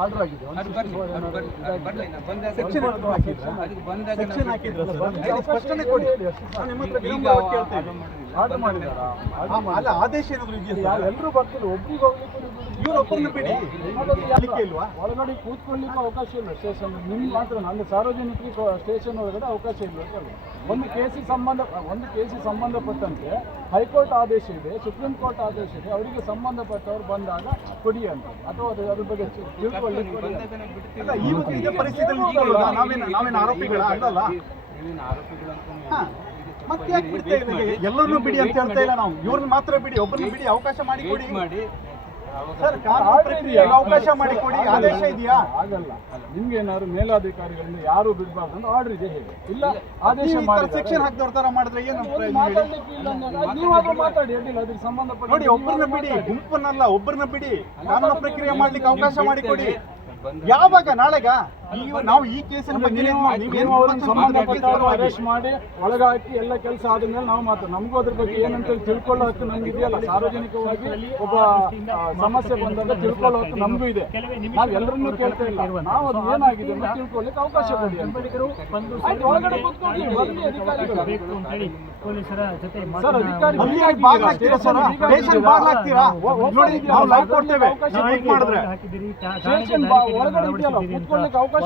Order ಆಗಿದೆ ಒಂದು ಅದು ಬರ್ಲಿ, ಅದು ಬರ್ಲಿ, ಅದು ಬರ್ಲಿ, ನಾ ಬಂದಾಗ Section ಅದು ಏನಾದ್ರು ಹಾಕಿದ್ರಾ? ಅದಕ್ಕೆ ಬಂದಾಗ ಹಾಕಿದ್ರು ಸರ್? ಸ್ಪಷ್ಟನೆ ಕೊಡಿ. ನಿಮ್ಮ ಹತ್ರ. ಆರ್ಡರ್ ಮಾಡಿದಾರಾ ಅಲ್ಲ ಆದೇಶ ಏನಾದ್ರು ಇದೆಯಾ ಎಲ್ಲರೂ ಬರ್ತಾರೆ ಒಬ್ರಿಗೆ ಹೋಗ್ಲಿಕ್ಕೆ ಒಳಗಡೆ ಕೂತ್ಕೊಳ್ಳಿಕ್ಕೆ ಅವಕಾಶ ಇಲ್ಲ. ಸ್ಟೇಷನ್ ನಿಮ್ಗೆ ಮಾತ್ರ ಅಲ್ಲಿ ಸಾರ್ವಜನಿಕರಿಗೆ ಸ್ಟೇಷನ್ ಒಳಗಡೆ ಅವಕಾಶ ಇಲ್ಲ ಅಂತ. ಒಂದು ಕೇಸಿಗೆ ಸಂಬಂಧ ಒಂದು ಕೇಸಿಗೆ ಸಂಬಂಧಪಟ್ಟಂತೆ ಹೈಕೋರ್ಟ್ ಆದೇಶ ಇದೆ ಸುಪ್ರೀಂ ಕೋರ್ಟ್ ಆದೇಶ ಇದೆ ಅವರಿಗೆ ಸಂಬಂಧಪಟ್ಟವರು ಬಂದಾಗ ಕೊಡಿ ಅಂತ. ಅಥವಾ ಅದು ಅದ್ರ ಬಗ್ಗೆ ತಿಳ್ಕೊಳ್ಳಿ. ಅಲ್ಲ? ನಾವೇನು ಆರೋಪಿಗಳ ಹಾ. ಮತ್ತೆ ಯಾಕೆ ಬಿಡ್ತಾ ಇಲ್ಲ ಎಲ್ಲರನ್ನೂ ಬಿಡಿ ಅಂತ ಹೇಳ್ತಾ ಇಲ್ಲ ನಾವು. ಇವ್ರನ್ನ ಮಾತ್ರ ಬಿಡಿ ಒಬ್ಬರನ್ನ ಬಿಡಿ ಅವಕಾಶ ಮಾಡಿ ಕೊಡಿ. ಮಾಡಿ. ಸರ್ ಕಾನೂನು ಪ್ರಕ್ರಿಯೆಗೆ ಅವಕಾಶ ಮಾಡಿ ಕೊಡಿ ಆದೇಶ ಇದೆಯಾ? ಆಗಲ್ಲ. ನಿಮ್ಗೆ ಏನಾದ್ರು ಮೇಲಾಧಿಕಾರಿಗಳಿಂದ ಯಾರು ಬಿಡಬಾರ್ದು ಅಂತ ಆರ್ಡರ್ ಇದೆ ಹೇಳಿ. ಇಲ್ಲ ಆದೇಶ ಶಿಕ್ಷಣ ಸೆಕ್ಷನ್ ಹಾಕಿದವ್ರ ತರ ಮಾಡಿದ್ರೆ ಏನು ನೀವಾದ್ರೂ ಮಾತಾಡಿ ಅಡ್ಡಿಲ್ಲ ಅದಕ್ಕೆ ಸಂಬಂಧಪಟ್ಟ ನೋಡಿ ಒಬ್ಬರನ್ನ ಬಿಡಿ ಗುಂಪನ್ನಲ್ಲ ಒಬ್ಬರನ್ನ ಬಿಡಿ. ಕಾನೂನು ಪ್ರಕ್ರಿಯೆ ಮಾಡ್ಲಿಕ್ಕೆ ಅವಕಾಶ ಮಾಡಿ ಕೊಡಿ. ಯಾವಾಗ ನಾಳೆಗ? ನಾವು ಈ ಕೇಸಿನ ಬಗ್ಗೆ ಅವ್ರನ್ನ ಸಂಬಂಧಪಟ್ಟವರು ಅರೆಸ್ಟ್ ಮಾಡಿ ಒಳಗಾಕಿ ಎಲ್ಲ ಕೆಲಸ ಆದ್ಮೇಲೆ ನಾವು ಮಾತ್ರ ನಮಗೂ ಅದ್ರ ಬಗ್ಗೆ ಏನಂತ ಹೇಳಿ ತಿಳ್ಕೊಳ್ಳೋ ಹಕ್ಕು ನಮ್ಗೆ ಇದೆಯಲ್ಲ? ಸಾರ್ವಜನಿಕವಾಗಿ ಒಬ್ಬ ಸಮಸ್ಯೆ ಬಂದಾಗ ತಿಳ್ಕೊಳ್ಳೋ ಹಕ್ಕು ನಮಗೂ ಇದೆ ನಾವು ಎಲ್ಲರನ್ನೂ ಕೇಳ್ತಾ ಇಲ್ಲ. ನಾವು ಅದು ಏನಾಗಿದೆ ಅಂತ ತಿಳ್ಕೊಳ್ಳಿಕ್ಕೆ ಅವಕಾಶ ಕೊಡಿ ಆಯ್ತು, ಒಳಗಡೆ ಕೂತ್ಕೊಳ್ಳಿ. ಬರ್ಲಿ ಅಧಿಕಾರಿಗಳು. ಪೊಲೀಸರ ಜೊತೆ ಸರ್ ಅಧಿಕಾರಿ ಅಲ್ಲಿ ಬಾಗ್ಲಾಗ್ತೀರಾ ಸರ್? ಸ್ಟೇಷನ್ ಬಾಗ್ಲಾಗ್ತೀರಾ? ನೋಡಿ ನಾವು ಲೈವ್ ಕೊಡ್ತೇವೆ. ನಾವು ವೀಕ್ ಮಾಡಿದ್ರೆ. ಸ್ಟೇಷನ್ ಬಾ- ಒಳಗಡೆ ಇದೆಯಲ್ಲ ಕೂತ್ಕೊಳ್ಳಿಕ್ಕೆ ಅವಕಾಶ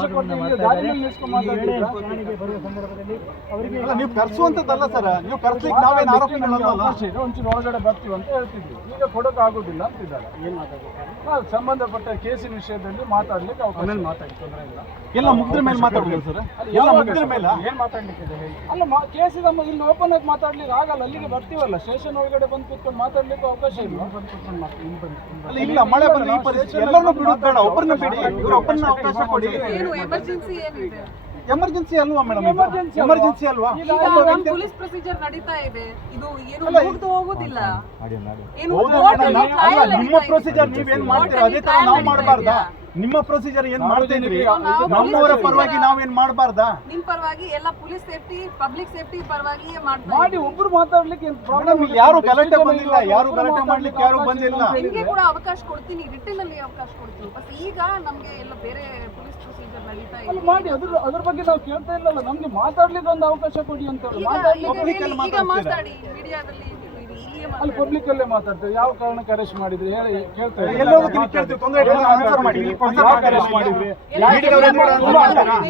ನೀವು ಕರ್ಸುವಂತದ್ದಲ್ಲ ಸರ್. ನೀವು ಕರ್ಸ್ಲಿಕ್ಕೆ ನಾವೇನು ಆರೋಪಿಗಳಲ್ಲ ಒಂಚೂರು ಒಳಗಡೆ ಬರ್ತೀವಿ ಅಂತ ಹೇಳ್ತಿದ್ವಿ. ಈಗ ಕೊಡೋಕೆ ಆಗೋದಿಲ್ಲ ಅಂತಿದ್ದಾರೆ. ಏನ್ ಮಾತಾಡಬೇಕು? ಸಂಬಂಧಪಟ್ಟ ಕೇಸಿನ ವಿಷಯದಲ್ಲಿ ಮಾತಾಡ್ಲಿಕ್ಕೆ ಅವಕಾಶ ಮಾತಾಡಿ ತೊಂದರೆ ಇಲ್ಲ. ಎಲ್ಲ ಮುಗ್ದ್ರ ಮೇಲೆ ಮಾತಾಡ್ಬೋದು ಸರ್. ಎಲ್ಲ ಮುಖದ ಮುಗ್ದ್ರ ಮೇಲೆ? ಏನ್ ಮಾತಾಡ್ಲಿಕ್ಕಿದೆ ಹೇಳಿ? ಅಲ್ಲ ಮಾ- ನಮ್ಮ ಇಲ್ಲಿ ಓಪನ್ ಆಗಿ ಮಾತಾಡ್ಲಿಕ್ಕೆ ಆಗಲ್ಲ. ಅಲ್ಲಿಗೆ ಬರ್ತೀವಲ್ಲ. ಸ್ಟೇಷನ್ ಒಳಗಡೆ ಬಂದು ಕೂತ್ಕೊಂಡು ಮಾತಾಡ್ಲಿಕ್ಕೆ ಅವಕಾಶ ಇಲ್ಲ. ಅಲ್ಲ ಇಲ್ಲ ಮಳೆ ಬಂದ್ರೆ ಈ ಪರಿಸ್ಥಿತಿ ಎಲ್ಲರನ್ನೂ ಬಿಡೋದು ಬೇಡ. ಒಬ್ಬರನ್ನ ಬಿಡಿ. ಇವ್ರ ಒಬ್ಬರನ್ನ ಅವಕಾಶ ಕೊಡಿ. ಏನು ಎಮರ್ಜೆನ್ಸಿ ಏನಿದೆ? ಎಮರ್ಜೆನ್ಸಿ ಅಲ್ವಾ ಮೇಡಮ್ Emergency ಎಮರ್ಜೆನ್ಸಿ ಅಲ್ವಾ? ಪೊಲೀಸ್ ಪ್ರೊಸೀಜರ್ ನಡೀತಾ ಇದೆ. ಇದು ಏನು ಮುಗಿದು ಹೋಗುದಿಲ್ಲ. ಏನು ನಿಮ್ಮ. ಪ್ರೊಸೀಜರ್ ನೀವೇನ್ ಮಾಡ್ತೀರಾ? ಅದೇ ತರ ನಾವು ಮಾಡಬಾರ್ದಾ? ನಿಮ್ಮ ಪ್ರೊಸೀಜರ್ ಏನ್ ಮಾಡ್ತಿದ್ರಿ ನಾವು ನಮ್ಮವರ ಪರವಾಗಿ ನಾವ್ ನಾವೇನ್ ಮಾಡಬಾರ್ದಾ? ನಿಮ್ ಪರವಾಗಿ ಎಲ್ಲ ಪೊಲೀಸ್ ಸೇಫ್ಟಿ ಪಬ್ಲಿಕ್ ಸೇಫ್ಟಿ ಪರವಾಗಿ ಮಾಡಿ. ಒಬ್ರು ಮಾತಾಡ್ಲಿಕ್ಕೆ ಪ್ರಾಬ್ಲಮ್ ಇಲ್ಲ. ಯಾರು ಗಲಾಟೆ ಬಂದಿಲ್ಲ ಯಾರು ಗಲಾಟೆ ಮಾಡ್ಲಿಕ್ಕೆ ಯಾರು ಬಂದಿಲ್ಲ. ನಿಮಗೆ ಕೂಡ ಅವಕಾಶ ಕೊಡ್ತೀನಿ ರಿಟರ್ನ್ ಅಲ್ಲಿ ಅವಕಾಶ ಕೊಡ್ತೀನಿ ಬಟ್ ಈಗ ನಮಗೆ ಎಲ್ಲ ಬೇರೆ ಪೊಲೀಸ್ ಪ್ರೊಸೀಜರ್ ನಡೀತಾ ಇದೆ ಮಾಡಿ ಅದ್ರ ಅದ್ರ ಬಗ್ಗೆ ನಾವು ಕೇಳ್ತಾ ಇಲ್ಲಲ್ಲ. ನಮ್ಗೆ ಮಾತಾಡ್ಲಿಕ್ಕೆ ಒಂದು ಅವಕಾಶ ಕೊಡಿ ಅಂತ ಹೇಳಿ. ಈಗ? ಮಾತಾಡಿ ಮೀಡಿಯಾದಲ್ಲಿ ಅಲ್ಲಿ ಪಬ್ಲಿಕ್ ಅಲ್ಲೇ ಮಾತಾಡ್ತಾರೆ. ಯಾವ ಕಾರಣಕ್ಕೆ ಅರೆಸ್ಟ್ ಮಾಡಿದ್ರಿ? ಹೇಳಿ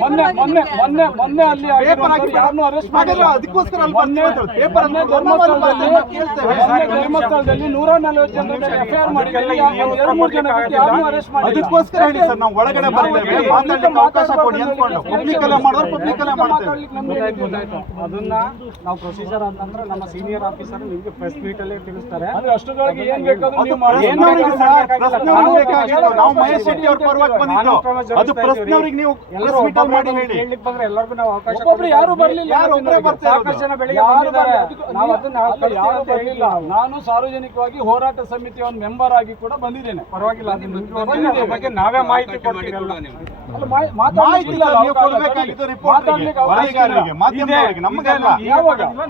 ಮೊನ್ನೆ ಮೊನ್ನೆ ಮೊನ್ನೆ ಮೊನ್ನೆ ಅಲ್ಲಿ ಯಾರನ್ನು ಅರೆಸ್ಟ್ ಮಾಡಿಲ್ಲ. ಅದಕ್ಕೋಸ್ಕರ ಮೊನ್ನೆ ಧರ್ಮಸ್ಥಳದಲ್ಲಿ ನೂರ ನಲವತ್ತು ಜನ ಎಫ್ಐಆರ್ ಮಾಡಿದ್ದಾರೆ. ಎರಡು ಮೂರು ಜನ ಯಾರನ್ನು ಅರೆಸ್ಟ್ ಮಾಡಿ ಅದಕ್ಕೋಸ್ಕರ ಹೇಳಿ ಸರ್ ನಾವು ಒಳಗಡೆ ಬರ್ತೇವೆ ಮಾತಾಡ್ಲಿಕ್ಕೆ ಅವಕಾಶ ಕೊಡಿ ಅಂದ್ಕೊಂಡು. ಪಬ್ಲಿಕ್ ಅಲ್ಲೇ ಮಾಡೋರು ಪಬ್ಲಿಕ್ ಅಲ್ಲೇ? ಅದನ್ನ ನಾವು ಪ್ರೊಸೀಜರ್ ಅಂತಂದ್ರೆ ನಮ್ಮ ಸೀನಿಯರ್ ಆಫೀಸರ್ ನಿಮ್ಗೆ ಪ್ರೆಸ್ ಮೀಟ್ ಅಲ್ಲಿ ತಿಳಿಸ್ತಾರೆ. ಅಂದ್ರೆ ಅಷ್ಟರೊಳಗೆ ಏನ್ ಬೇಕಾದ್ರೂ ನೀವು ಮಾಡಿ ಪ್ರಶ್ನವ್ರಿಗೆ ಸರ್ ಪ್ರಶ್ನವ್ರಿಗೆ ಬೇಕಾಗಿತ್ತು ನಾವು ಮಹೇಶ್ ಶೆಟ್ಟಿ ಅವ್ರ ಪರವಾಗಿ ಬಂದಿದ್ದು. ಅದು ಪ್ರಶ್ನವ್ರಿಗೆ ನೀವು ಪ್ರೆಸ್ ಮೀಟ್ ಅಲ್ಲಿ ಮಾಡಿ ಹೇಳಿ. ಕೇಳಲಿಕ್ಕೆ ಬಂದ್ರೆ ಎಲ್ಲರಿಗೂ ನಾವು ಅವಕಾಶ ಒಬ್ಬೊಬ್ರು ಯಾರು ಬರಲಿಲ್ಲ ಯಾರು? ಸಾಕಷ್ಟು ಜನ ಬೆಳಿಗ್ಗೆ ಯಾರು ಬಂದಿದ್ದಾರೆ ನಾವು ಅದನ್ನ ಯಾರು ಬರ್ಲಿಲ್ಲ. ನಾನು ಸಾರ್ವಜನಿಕವಾಗಿ ಹೋರಾಟ ಸಮಿತಿಯ ಒಂದು ಮೆಂಬರ್ ಆಗಿ ಕೂಡ ಬಂದಿದ್ದೇನೆ. ಪರವಾಗಿಲ್ಲ ಬಗ್ಗೆ ನಾವೇ ಮಾಹಿತಿ ಕೊಡ್ತೀವಿ ಮಾಹಿತಿ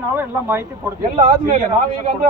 ನಾವೇ ಎಲ್ಲ ಮಾಹಿತಿ ಕೊಡ್ತೀವಿ. ಎಲ್ಲ ಆದ್ಮೇಲೆ ನಾವೀಗ ಅಂದ್ರೆ